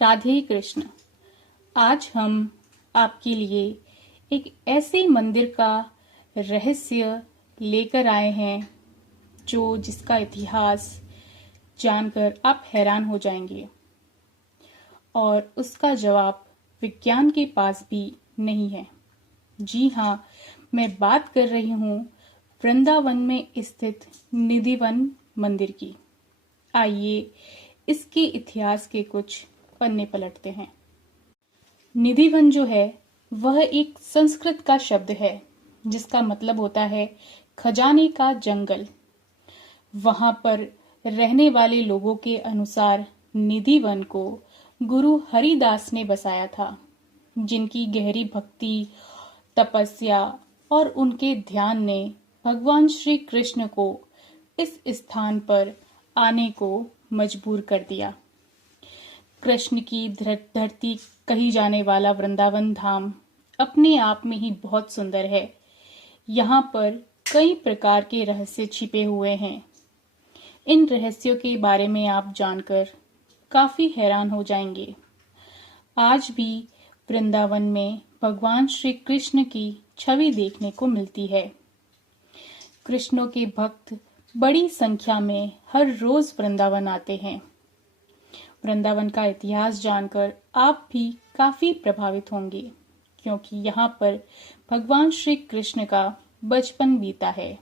राधे कृष्ण। आज हम आपके लिए एक ऐसे मंदिर का रहस्य लेकर आए हैं जिसका इतिहास जानकर आप हैरान हो जाएंगे और उसका जवाब विज्ञान के पास भी नहीं है। जी हाँ, मैं बात कर रही हूँ वृंदावन में स्थित निधिवन मंदिर की। आइए इसके इतिहास के कुछ पन्ने पलटते हैं। निधिवन जो है वह एक संस्कृत का शब्द है जिसका मतलब होता है खजाने का जंगल। वहां पर रहने वाले लोगों के अनुसार निधिवन को गुरु हरिदास ने बसाया था, जिनकी गहरी भक्ति, तपस्या और उनके ध्यान ने भगवान श्री कृष्ण को इस स्थान पर आने को मजबूर कर दिया। कृष्ण की धरती कही जाने वाला वृंदावन धाम अपने आप में ही बहुत सुंदर है। यहाँ पर कई प्रकार के रहस्य छिपे हुए हैं। इन रहस्यों के बारे में आप जानकर काफी हैरान हो जाएंगे। आज भी वृंदावन में भगवान श्री कृष्ण की छवि देखने को मिलती है। कृष्ण के भक्त बड़ी संख्या में हर रोज वृंदावन आते हैं। वृंदावन का इतिहास जानकर आप भी काफी प्रभावित होंगे, क्योंकि यहाँ पर भगवान श्री कृष्ण का बचपन बीता है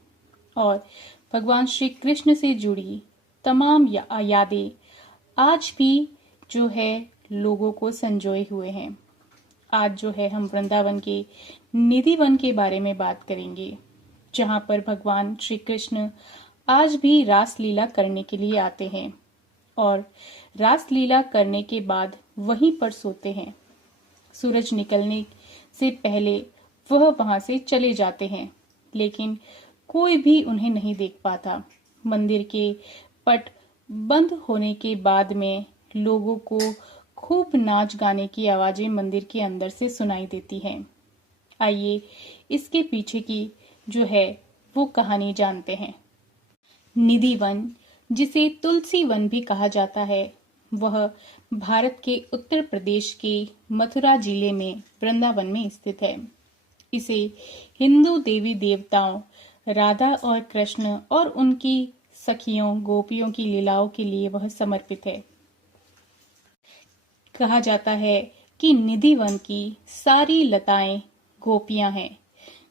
और भगवान श्री कृष्ण से जुड़ी तमाम यादें आज भी जो है लोगों को संजोए हुए हैं। आज जो है हम वृंदावन के निधिवन के बारे में बात करेंगे, जहाँ पर भगवान श्री कृष्ण आज भी रास लीला करने के लिए आते हैं और रास लीला करने के बाद वहीं पर सोते हैं। सूरज निकलने से पहले वह वहां से चले जाते हैं, लेकिन कोई भी उन्हें नहीं देख पाता। मंदिर के पट बंद होने के बाद में लोगों को खूब नाच गाने की आवाजें मंदिर के अंदर से सुनाई देती हैं। आइए इसके पीछे की जो है वो कहानी जानते हैं। निधिवन, जिसे तुलसी वन भी कहा जाता है, वह भारत के उत्तर प्रदेश के मथुरा जिले में वृंदावन में स्थित है। इसे हिंदू देवी देवताओं राधा और कृष्ण और उनकी सखियों गोपियों की लीलाओं के लिए वह समर्पित है। कहा जाता है कि निधिवन की सारी लताएं गोपियां हैं,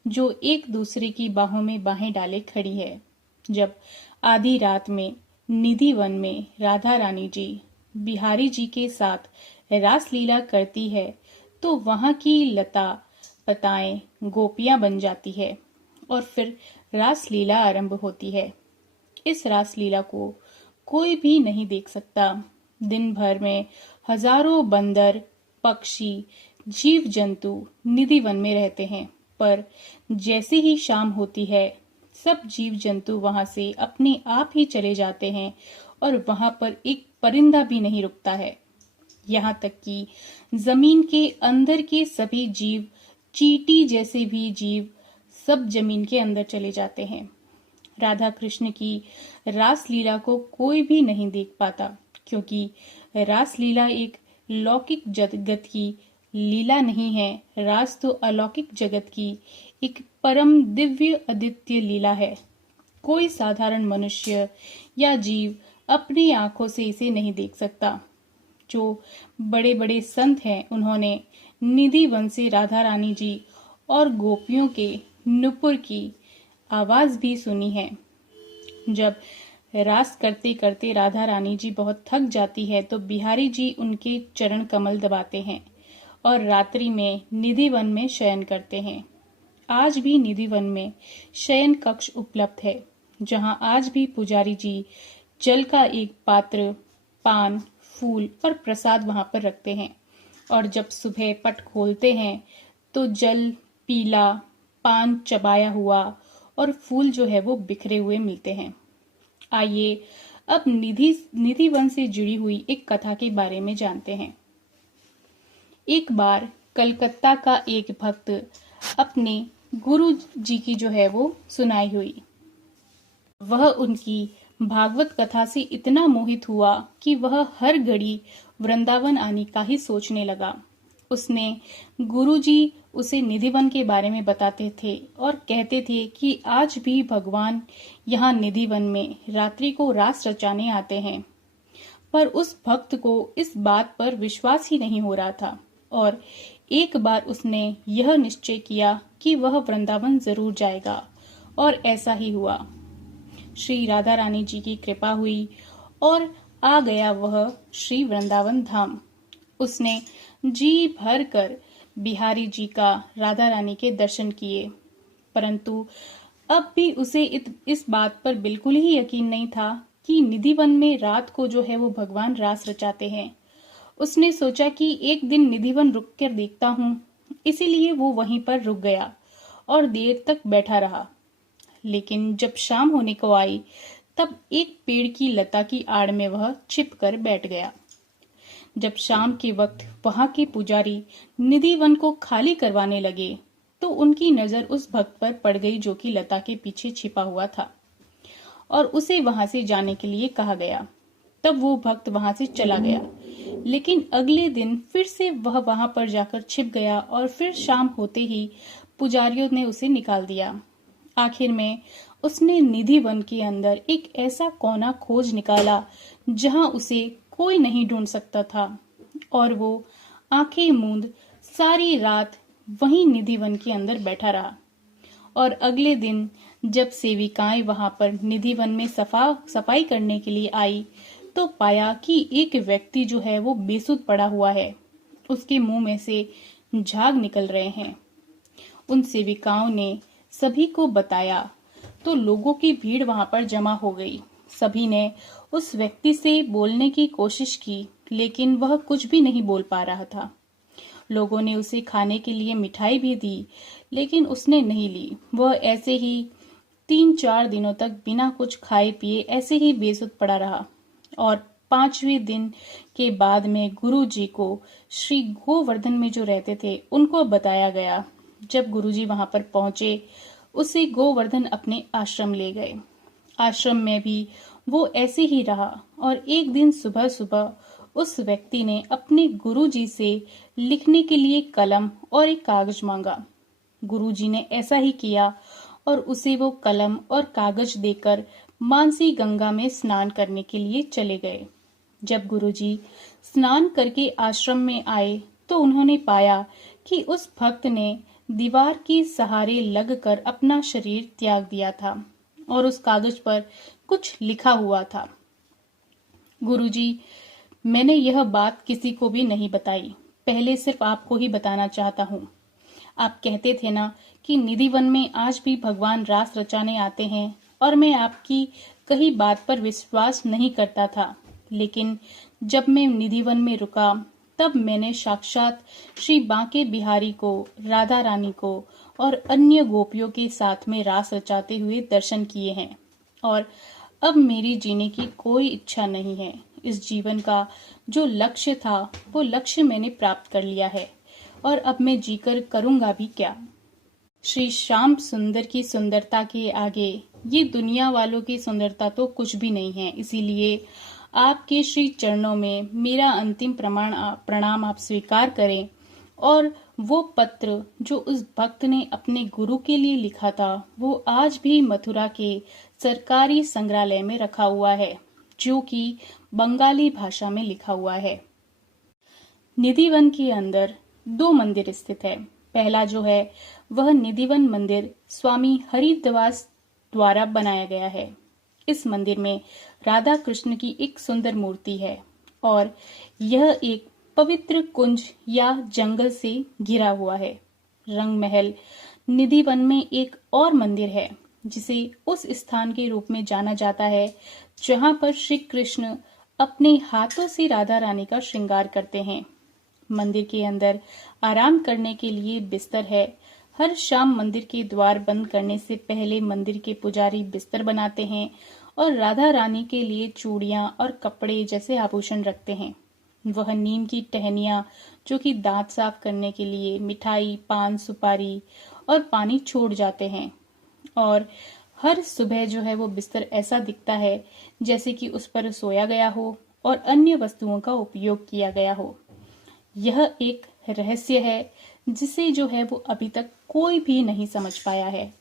जो एक दूसरे की बाहों में बाहें डाले खड़ी है। जब आधी रात में निधिवन में राधा रानी जी बिहारी जी के साथ रास लीला करती है, तो वहां की लता पताएं गोपियां बन जाती है और फिर रास लीला आरंभ होती है। इस रास लीला को कोई भी नहीं देख सकता। दिन भर में हजारों बंदर, पक्षी, जीव जंतु निधिवन में रहते हैं, पर जैसे ही शाम होती है सब जीव जंतु वहां से अपने आप ही चले जाते हैं और वहां पर एक परिंदा भी नहीं रुकता है। यहाँ तक कि जमीन के अंदर के सभी जीव, चींटी जैसे भी जीव, सब जमीन के अंदर चले जाते हैं। राधा कृष्ण की रास लीला को कोई भी नहीं देख पाता, क्योंकि रास लीला एक लौकिक जगत की लीला नहीं है। रास तो अलौकिक जगत की एक परम दिव्य अद्वितीय लीला है। कोई साधारण मनुष्य या जीव अपनी आंखों से इसे नहीं देख सकता। जो बड़े बड़े संत हैं, उन्होंने निधिवन से राधा रानी जी और गोपियों के नुपुर की आवाज भी सुनी है। जब रास करते करते राधा रानी जी बहुत थक जाती है, तो बिहारी जी उनके चरण कमल दबाते हैं और रात्रि में निधिवन में शयन करते हैं। आज भी निधिवन में शयन कक्ष उपलब्ध है, जहां आज भी पुजारी जी जल का एक पात्र, पान, फूल और प्रसाद वहां पर रखते हैं और जब सुबह पट खोलते हैं तो जल पीला, पान चबाया हुआ और फूल जो है वो बिखरे हुए मिलते हैं। आइए अब निधिवन से जुड़ी हुई एक कथा के बारे में जानते हैं। एक बार कलकत्ता का एक भक्त अपने गुरु जी की जो है वो सुनाई हुई। वह उनकी भागवत कथा से इतना मोहित हुआ कि वह हर घड़ी वृंदावन आने का ही सोचने लगा। उसने गुरुजी उसे निधिवन के बारे में बताते थे और कहते थे कि आज भी भगवान यहाँ निधिवन में रात्रि को रास रचाने आते हैं। पर उस भक्त को इस बात पर विश्वास ही नहीं हो रहा था और एक बार उसने यह निश्चय किया कि वह वृंदावन जरूर जाएगा और ऐसा ही हुआ। श्री राधा रानी जी की कृपा हुई और आ गया वह श्री वृंदावन धाम। उसने जी भर कर बिहारी जी का राधा रानी के दर्शन किए, परंतु अब भी उसे इस बात पर बिल्कुल ही यकीन नहीं था कि निधिवन में रात को जो है वो भगवान रास रचाते हैं। उसने सोचा कि एक दिन निधिवन रुक कर देखता हूँ, इसीलिए वो वहीं पर रुक गया और देर तक बैठा रहा। लेकिन जब शाम होने को आई तब एक पेड़ की लता की आड़ में वह छिप कर बैठ गया। जब शाम के वक्त वहां के पुजारी निधिवन को खाली करवाने लगे तो उनकी नजर उस भक्त पर पड़ गई जो कि लता के पीछे छिपा हुआ था और उसे वहां से जाने के लिए कहा गया। तब वो भक्त वहां से चला गया, लेकिन अगले दिन फिर से वह वहां पर जाकर छिप गया और फिर शाम होते ही पुजारियों ने उसे निकाल दिया। आखिर में उसने निधिवन के अंदर एक ऐसा कोना खोज निकाला जहां उसे कोई नहीं ढूंढ सकता था और वो आंखें मूंद सारी रात वहीं निधिवन के अंदर बैठा रहा। और अगले दिन जब सेविकाएं वहां पर निधिवन में सफाई करने के लिए आई तो पाया कि एक व्यक्ति जो है वो बेसुध पड़ा हुआ है, उसके मुंह में से झाग निकल रहे हैं। उन सेविकाओं ने सभी को बताया तो लोगों की भीड़ वहां पर जमा हो गई। सभी ने उस व्यक्ति से बोलने की कोशिश की, लेकिन वह कुछ भी नहीं बोल पा रहा था। लोगों ने उसे खाने के लिए मिठाई भी दी, लेकिन उसने नहीं ली। वह ऐसे ही 3-4 दिनों तक बिना कुछ खाए पिए ऐसे ही बेसुध पड़ा रहा और 5वें दिन के बाद में गुरु जी को श्री गोवर्धन में जो रहते थे उनको बताया गया। जब गुरुजी वहां पर पहुंचे, उसे गोवर्धन अपने आश्रम ले गए। आश्रम में भी वो ऐसे ही रहा और एक दिन सुबह सुबह उस व्यक्ति ने अपने गुरुजी से लिखने के लिए कलम और एक कागज मांगा। गुरुजी ने ऐसा ही किया और उसे वो कलम और कागज देकर मानसी गंगा में स्नान करने के लिए चले गए। जब गुरुजी स्नान करके आश्रम में आए तो उन्होंने पाया कि उस भक्त ने दीवार के सहारे लगकर अपना शरीर त्याग दिया था और उस कागज पर कुछ लिखा हुआ था। गुरुजी, मैंने यह बात किसी को भी नहीं बताई, पहले सिर्फ आपको ही बताना चाहता हूँ। आप कहते थे ना कि निधिवन में आज भी भगवान रास रचाने आते हैं और मैं आपकी कही बात पर विश्वास नहीं करता था, लेकिन जब मैं निधिवन में रुका तब मैंने साक्षात श्री बांके बिहारी को, राधा रानी को और अन्य गोपियों के साथ में रास रचाते हुए दर्शन किए हैं और अब मेरी जीने की कोई इच्छा नहीं है। इस जीवन का जो लक्ष्य था वो लक्ष्य मैंने प्राप्त कर लिया है और अब मैं जीकर करूंगा भी क्या। श्री श्याम सुंदर की सुंदरता के आगे ये दुनिया वालों की सुंदरता तो कुछ भी नहीं है। इसीलिए आपके श्री चरणों में मेरा अंतिम प्रणाम आप स्वीकार करें और वो पत्र जो उस भक्त ने अपने गुरु के लिए लिखा था वो आज भी मथुरा के सरकारी संग्रहालय में रखा हुआ है, जो कि बंगाली भाषा में लिखा हुआ है। निधिवन के अंदर 2 मंदिर स्थित है। पहला जो है वह निधिवन मंदिर स्वामी हरिदास द्वारा बनाया गया है। इस मंदिर में राधा कृष्ण की एक सुंदर मूर्ति है और यह एक पवित्र कुंज या जंगल से घिरा हुआ है। रंग महल निधिवन में एक और मंदिर है जिसे उस स्थान के रूप में जाना जाता है जहां पर श्री कृष्ण अपने हाथों से राधा रानी का श्रृंगार करते हैं। मंदिर के अंदर आराम करने के लिए बिस्तर है। हर शाम मंदिर के द्वार बंद करने से पहले मंदिर के पुजारी बिस्तर बनाते हैं और राधा रानी के लिए चूड़ियां और कपड़े जैसे आभूषण रखते हैं। वह नीम की टहनियां जो कि दांत साफ करने के लिए, मिठाई, पान, सुपारी और पानी छोड़ जाते हैं और हर सुबह जो है वो बिस्तर ऐसा दिखता है जैसे कि उस पर सोया गया हो और अन्य वस्तुओं का उपयोग किया गया हो। यह एक रहस्य है जिसे जो है वो अभी तक कोई भी नहीं समझ पाया है।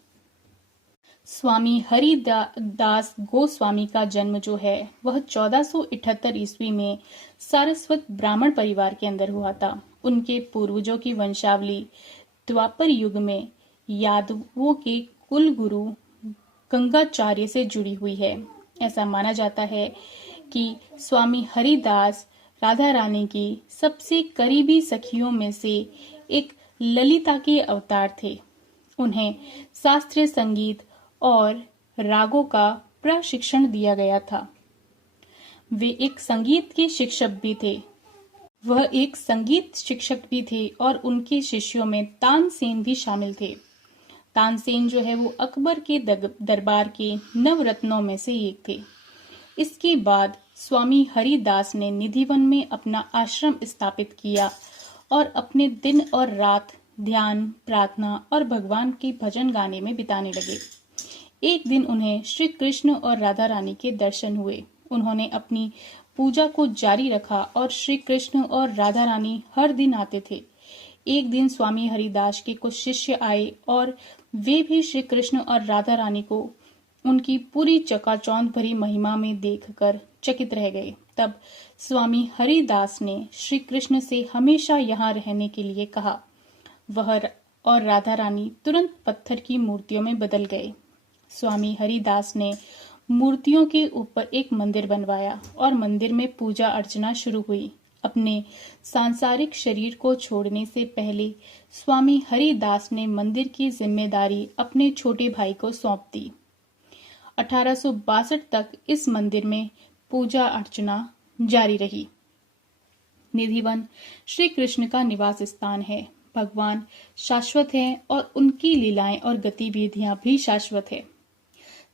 स्वामी हरिदास गोस्वामी का जन्म जो है वह 1478 ईस्वी में सारस्वत ब्राह्मण परिवार के अंदर हुआ था। उनके पूर्वजों की वंशावली द्वापर युग में यादवों के कुल गुरु गंगाचार्य से जुड़ी हुई है। ऐसा माना जाता है कि स्वामी हरिदास राधा रानी की सबसे करीबी सखियों में से एक ललिता के अवतार थे। उन्हें शास्त्रीय संगीत और रागों का प्रशिक्षण दिया गया था। वे एक संगीत के शिक्षक भी थे। वह एक संगीत शिक्षक भी थे और उनके शिष्यों में तानसेन भी शामिल थे। तानसेन जो है वो अकबर के दरबार के नवरत्नों में से एक थे। इसके बाद स्वामी हरिदास ने निधिवन में अपना आश्रम स्थापित किया और अपने दिन और रात ध्यान, प्रार्थना और भगवान के भजन गाने में बिताने लगे। एक दिन उन्हें श्री कृष्ण और राधा रानी के दर्शन हुए। उन्होंने अपनी पूजा को जारी रखा और श्री कृष्ण और राधा रानी हर दिन आते थे। एक दिन स्वामी हरिदास के कुछ शिष्य आए और वे भी श्री कृष्ण और राधा रानी को उनकी पूरी चकाचौंध भरी महिमा में देखकर चकित रह गए। तब स्वामी हरिदास ने श्री कृष्ण से हमेशा यहाँ रहने के लिए कहा। वह और राधा रानी तुरंत पत्थर की मूर्तियों में बदल गए। स्वामी हरिदास ने मूर्तियों के ऊपर एक मंदिर बनवाया और मंदिर में पूजा अर्चना शुरू हुई। अपने सांसारिक शरीर को छोड़ने से पहले स्वामी हरिदास ने मंदिर की जिम्मेदारी अपने छोटे भाई को सौंप दी। 1862 तक इस मंदिर में पूजा अर्चना जारी रही। निधिवन श्री कृष्ण का निवास स्थान है। भगवान शाश्वत है और उनकी लीलाएं और गतिविधियां भी शाश्वत है।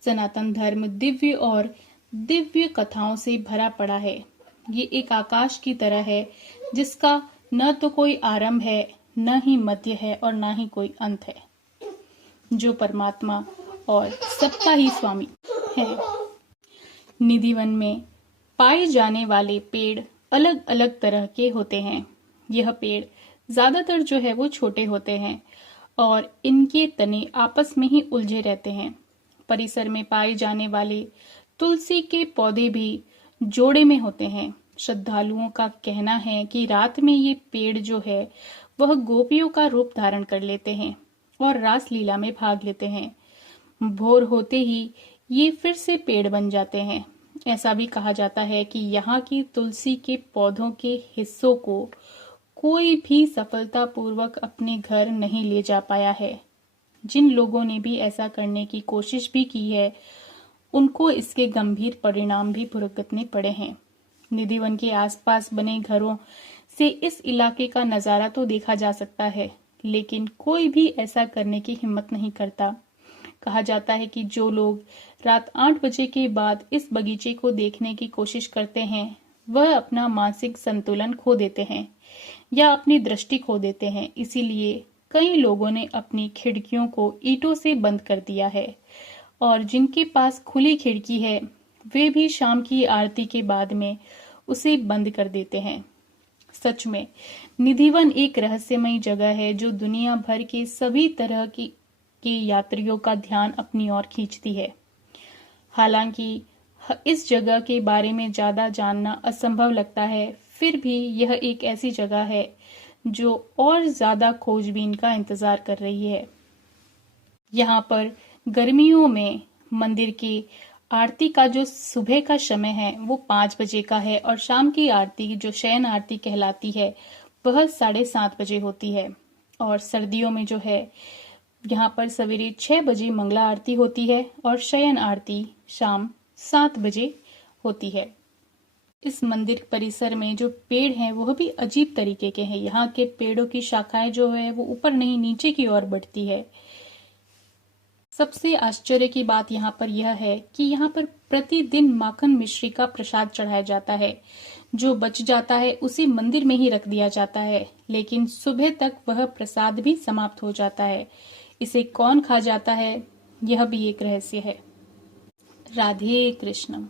सनातन धर्म दिव्य और दिव्य कथाओं से भरा पड़ा है। ये एक आकाश की तरह है जिसका न तो कोई आरंभ है, न ही मध्य है और न ही कोई अंत है, जो परमात्मा और सबका ही स्वामी है। निधिवन में पाए जाने वाले पेड़ अलग अलग तरह के होते हैं। यह पेड़ ज्यादातर जो है वो छोटे होते हैं और इनके तने आपस में ही उलझे रहते हैं। परिसर में पाए जाने वाले तुलसी के पौधे भी जोड़े में होते हैं। श्रद्धालुओं का कहना है कि रात में ये पेड़ जो है वह गोपियों का रूप धारण कर लेते हैं और रास लीला में भाग लेते हैं। भोर होते ही ये फिर से पेड़ बन जाते हैं। ऐसा भी कहा जाता है कि यहाँ की तुलसी के पौधों के हिस्सों को कोई भी सफलतापूर्वक अपने घर नहीं ले जा पाया है। जिन लोगों ने भी ऐसा करने की कोशिश भी की है, उनको इसके गंभीर परिणाम भी भुगतने पड़े हैं। निधिवन के आसपास बने घरों से इस इलाके का नजारा तो देखा जा सकता है, लेकिन कोई भी ऐसा करने की हिम्मत नहीं करता। कहा जाता है कि जो लोग रात 8 बजे के बाद इस बगीचे को देखने की कोशिश करते हैं, वह अपना मानसिक संतुलन खो देते हैं या अपनी दृष्टि खो देते हैं। इसीलिए कई लोगों ने अपनी खिड़कियों को ईंटों से बंद कर दिया है और जिनके पास खुली खिड़की है वे भी शाम की आरती के बाद में उसे बंद कर देते हैं। सच में निधिवन एक रहस्यमयी जगह है जो दुनिया भर के सभी तरह के यात्रियों का ध्यान अपनी ओर खींचती है। हालांकि इस जगह के बारे में ज्यादा जानना असंभव लगता है, फिर भी यह एक ऐसी जगह है जो और ज्यादा खोजबीन का इंतजार कर रही है। यहाँ पर गर्मियों में मंदिर की आरती का जो सुबह का समय है वो 5 बजे का है और शाम की आरती जो शयन आरती कहलाती है वह 7:30 बजे होती है। और सर्दियों में जो है यहाँ पर सवेरे 6 बजे मंगला आरती होती है और शयन आरती शाम 7 बजे होती है। इस मंदिर परिसर में जो पेड़ हैं वह भी अजीब तरीके के हैं। यहाँ के पेड़ों की शाखाएं जो है वो ऊपर नहीं नीचे की ओर बढ़ती है। सबसे आश्चर्य की बात यहाँ पर यह है कि यहाँ पर प्रतिदिन माखन मिश्री का प्रसाद चढ़ाया जाता है। जो बच जाता है उसे मंदिर में ही रख दिया जाता है, लेकिन सुबह तक वह प्रसाद भी समाप्त हो जाता है। इसे कौन खा जाता है यह भी एक रहस्य है। राधे कृष्णम।